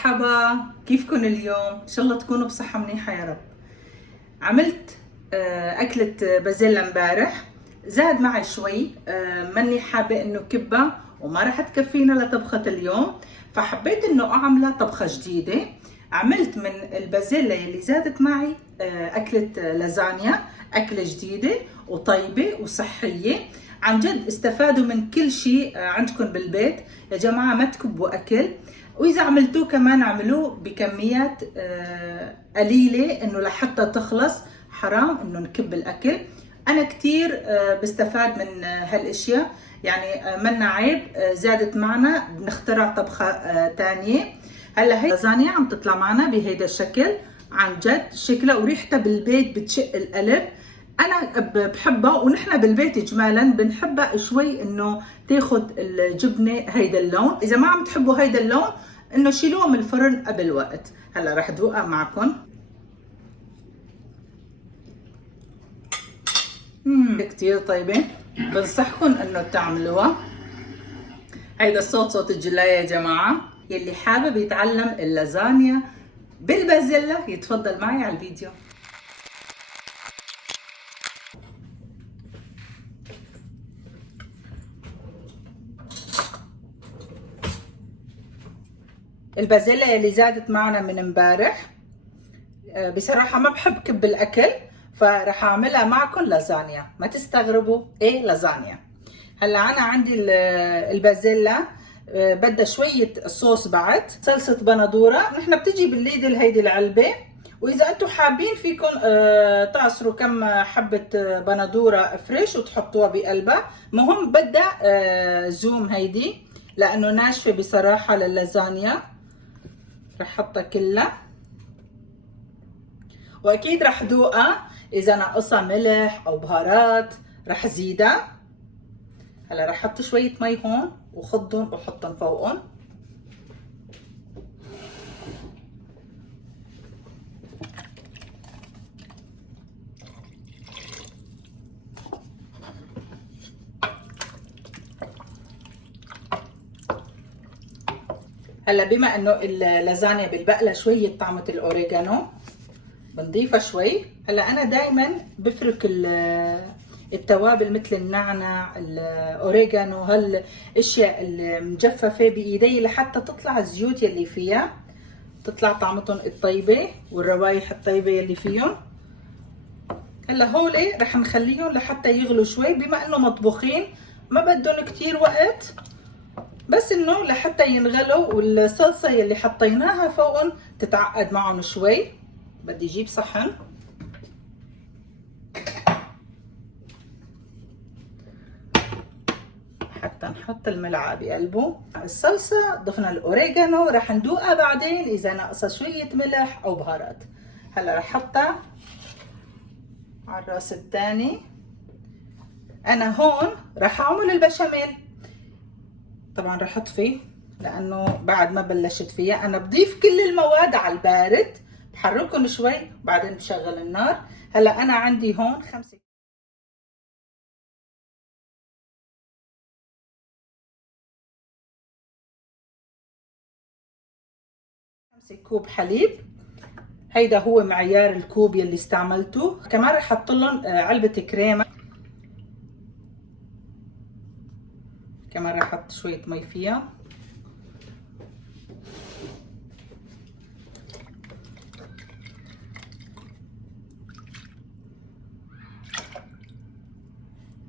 مرحبا، كيفكن اليوم؟ ان شاء الله تكونوا بصحة منيحة يا رب. عملت أكلة بازيلا امبارح، زاد معي شوي، ماني حابة انه كبة وما راح تكفينا لطبخة اليوم، فحبيت انه اعملها طبخة جديدة. عملت من البازيلا اللي زادت معي أكلة لازانيا، أكلة جديدة وطيبة وصحية. عن جد استفادوا من كل شيء عندكم بالبيت يا جماعة، ما تكبوا أكل. وإذا عملتوه كمان عملوه بكميات قليلة، إنه لحتى تخلص حرام إنه نكب الأكل. أنا كتير بستفاد من هالأشياء، يعني منا عيب. زادت معنا بنخترع طبخة تانية. هلا هي لازانيا عم تطلع معنا بهيدا الشكل، عن جد شكلها وريحتها بالبيت بتشق القلب. انا بحبها، ونحن بالبيت اجمالا بنحبها شوي انه تاخد الجبنه هيدا اللون. اذا ما عم تحبوا هيدا اللون انه شيلوها من الفرن قبل وقت. هلا رح ذوقها معكم. كتير طيبه، بنصحكم انه تعملوها. هيدا الصوت صوت الجلايه يا جماعه. يلي حابب يتعلم اللازانيا بالبازيلا يتفضل معي على الفيديو. البازيلا اللي زادت معنا من امبارح، بصراحة ما بحب كب الأكل، فراح أعملها معكم لازانيا. ما تستغربوا إيه لازانيا. هلا أنا عندي البازيلا، بدها شوية صوص، بعد صلصة بندورة. نحن بتجي بالليدل هيدي العلبة، وإذا أنتم حابين فيكم تعصروا كم حبة بندورة فريش وتحطوها بقلبها. مهم بدها زوم هيدي لأنه ناشفة بصراحة لللازانيا. رح احطها كلها، واكيد رح ذوقها. اذا ناقصها ملح او بهارات رح زيدها. هلا رح احط شويه مي هون وخضهم وحطهم فوقهم. هلا بما انه اللازانيا بالبقله شويه طعمه الاوريجانو بنضيفها شوي. هلا انا دائما بفرك التوابل مثل النعناع، الاوريجانو، هالاشياء المجففه بايدي لحتى تطلع الزيوت يلي فيها، تطلع طعمتهم الطيبه والروايح الطيبه يلي فيهم. هلا هولي رح نخليهم لحتى يغلوا شوي، بما انه مطبوخين ما بدهم كتير وقت، بس انه لحتى ينغلوا والصلصه يلي حطيناها فوقهم تتعقد معهم شوي. بدي اجيب صحن حتى نحط الملعقه بقلبه. الصلصه ضفنا الاوريجانو، رح ندوقها بعدين اذا ناقصه شويه ملح او بهارات. هلا رح احطها على الراس الثاني. انا هون رح اعمل البشاميل. طبعا رح اطفي لانه بعد ما بلشت فيها. انا بضيف كل المواد على البارد، بحركهم شوي بعدين بشغل النار. هلا انا عندي هون 5 كوب حليب. هيدا هو معيار الكوب يلي استعملته. كمان رح احط لهم علبة كريمة، كمان رح احط شوية مي فيها.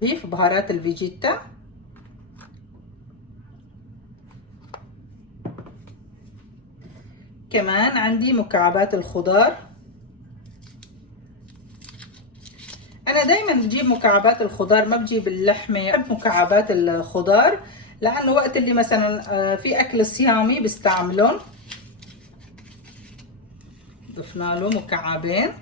ضيف بهارات الفيجيتا، كمان عندي مكعبات الخضار. انا دايما بجيب مكعبات الخضار، ما بجيب اللحمه، بحب مكعبات الخضار لانه وقت اللي مثلا في اكل صيامي بستعملهم. ضفنا له مكعبين.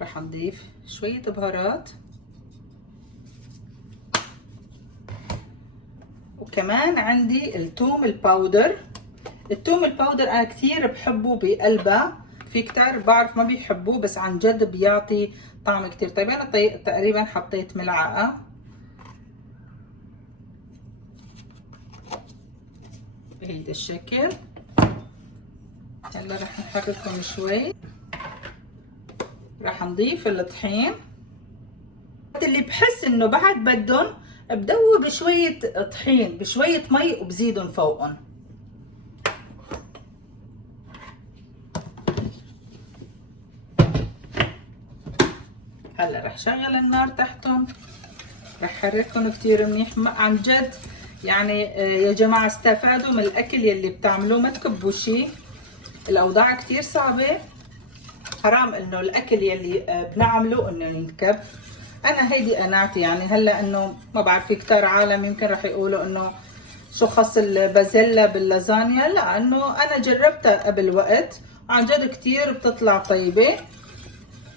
رح نضيف شويه بهارات، وكمان عندي الثوم الباودر. الثوم الباودر انا كثير بحبه بقلبها. في كتار بعرف ما بيحبوه، بس عن جد بيعطي طعم كتير. طيب انا تقريبا حطيت ملعقة بهيدا الشكل. هلا رح نحركهم شوي. رح نضيف الطحين اللي بحس انه بعد بدهم بدوب بشوية طحين بشوية مي وبزيدهم فوقهم. هلا رح شغل النار تحتهم، رح حركهم كتير منيح عن جد. يعني يا جماعة استفادوا من الاكل يلي بتعملوه، ما تكبوا شي. الاوضاع كتير صعبة، حرام انه الاكل يلي بنعمله انه ينكب. انا هيدي قناعتي. يعني هلا انه ما بعرف، في كتار عالم يمكن رح يقولوا انه شو خص البازيلا باللازانيا. لا، انه انا جربتها قبل وقت وعن جد كتير بتطلع طيبة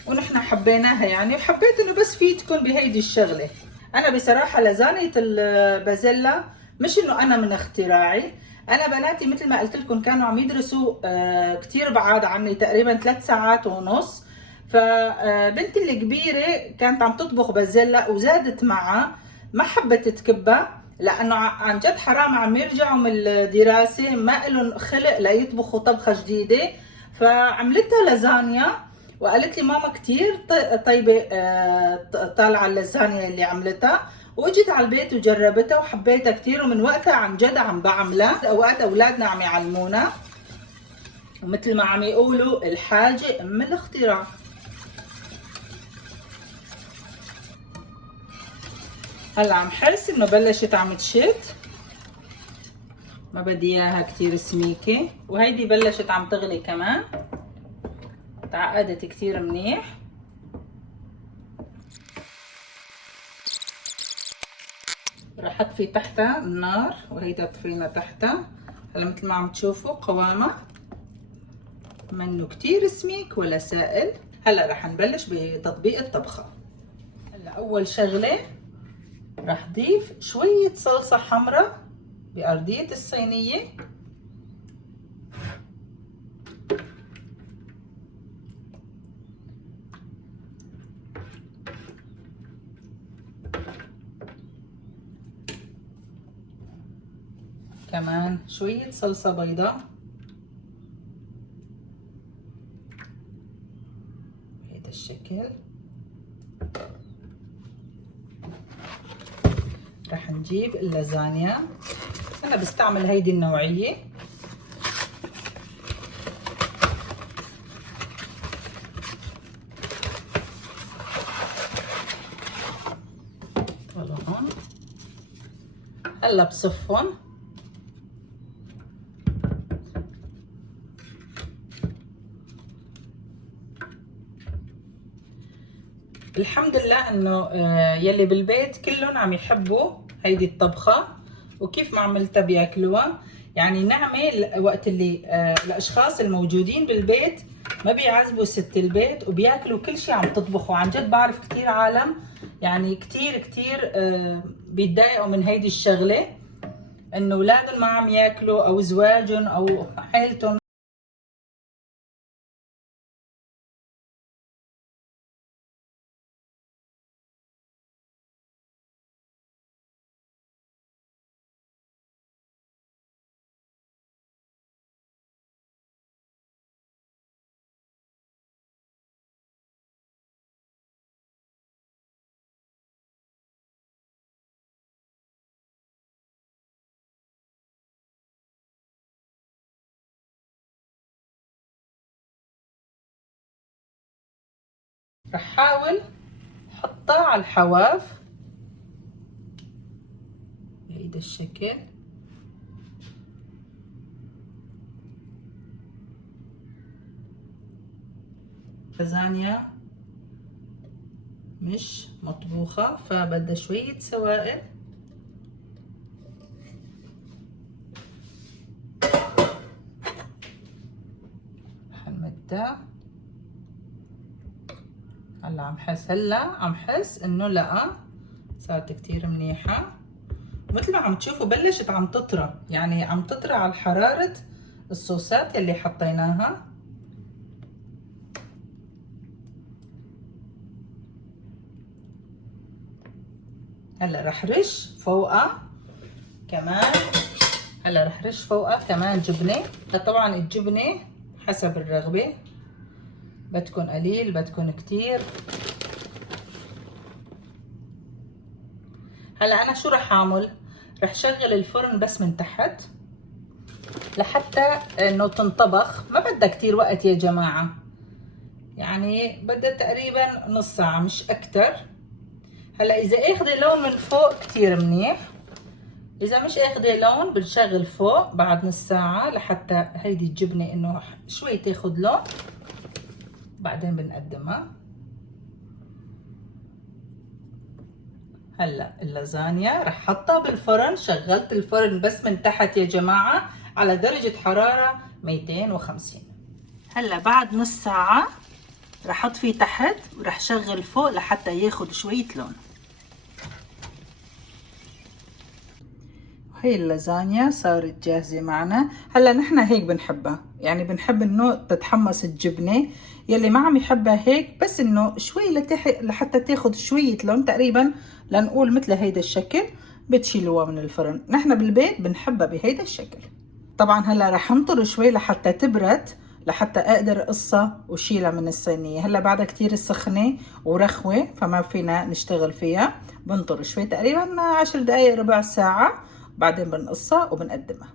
ونحن حبيناها. يعني وحبيت انه بس فيتكم بهيدي الشغلة. انا بصراحة لازانية البازيلا مش انه انا من اختراعي. انا بناتي مثل ما قلت لكم كانوا عم يدرسوا كتير بعاد عني، تقريبا 3 ساعات ونص. فبنتي الكبيرة كانت عم تطبخ بازيلا وزادت معها، ما حبت تكبها لانه عن جد حرام عم يرجعوا من الدراسة ما لهم خلق ليطبخوا طبخة جديدة. فعملتها لازانيا وقالت لي ماما كتير طيبة طالعة اللازانيا اللي عملتها. واجت على البيت وجربتها وحبيتها كتير، ومن وقتها عن جد عم بعملها. اوقات اولادنا عم يعلمونا، ومثل ما عم يقولوا الحاجة ام الاختراع. هلا عم حس انه بلشت عم تشد، ما بدي اياها كتير سميكة. وهيدي بلشت عم تغلي كمان، تعقدت كتير منيح. رح اطفي تحتها النار وهيدا طفينا تحتها. هلا مثل ما عم تشوفوا قوامها منه كتير سميك ولا سائل. هلا رح نبلش بتطبيق الطبخة. هلا اول شغلة رح ضيف شوية صلصة حمراء بأرضية الصينية. كمان شوية صلصة بيضاء بهيدا الشكل. رح نجيب اللازانيا، أنا بستعمل هيدي النوعية. هون هلا بصفهم. الحمد لله انه يلي بالبيت كلهم عم يحبوا هيدي الطبخة، وكيف ما عملتها بياكلوها. يعني نعمة وقت اللي الاشخاص الموجودين بالبيت ما بيعذبوا ست البيت وبياكلوا كل شيء عم تطبخه. عن جد بعرف كتير عالم يعني كتير بيتضايقوا من هيدي الشغلة، انه اولادهم ما عم ياكلوا او زواجهم او عيلتهم. رح حاول حطها على الحواف بهيدا الشكل. لازانيا مش مطبوخة فبدها شوية سوائل. حنمدها. هلا عم حس انه لا صارت كتير منيحة. مثل ما عم تشوفوا بلشت عم تطرى، يعني عم تطرى على حرارة الصوصات اللي حطيناها. هلا رح رش فوقها كمان، هلا رح رش فوقها كمان جبنه. طبعا الجبنه حسب الرغبه، بدكن قليل بدكن كتير. هلا انا شو رح اعمل؟ رح شغل الفرن بس من تحت لحتى انه تنطبخ. ما بدها كتير وقت يا جماعه، يعني بدها تقريبا نص ساعه مش اكتر. هلا اذا اخذي لون من فوق كتير منيح، اذا مش اخذه لون بنشغل فوق بعد نص ساعة لحتى هيدي الجبنة انه شوي تاخد لون، بعدين بنقدمها. هلا اللازانيا رح حطها بالفرن. شغلت الفرن بس من تحت يا جماعة على درجة حرارة 250. هلا بعد نص ساعة رح احط فيه تحت ورح شغل فوق لحتى ياخد شوية لون. هي اللازانيا صارت جاهزة معنا. هلا نحن هيك بنحبها، يعني بنحب انه تتحمص الجبنة. يلي ما عم يحبها هيك بس انه شوي لحتى تاخد شوية لون تقريبا، لنقول مثل هيدا الشكل، بتشيلوها من الفرن. نحن بالبيت بنحبها بهيدا الشكل. طبعا هلا رح انطر شوي لحتى تبرد، لحتى اقدر اقصها وشيلها من الصينية. هلا بعدها كتير سخنة ورخوة فما فينا نشتغل فيها. بنطر شوي تقريبا 10 دقايق ربع ساعة، بعدين بنقصها وبنقدمها.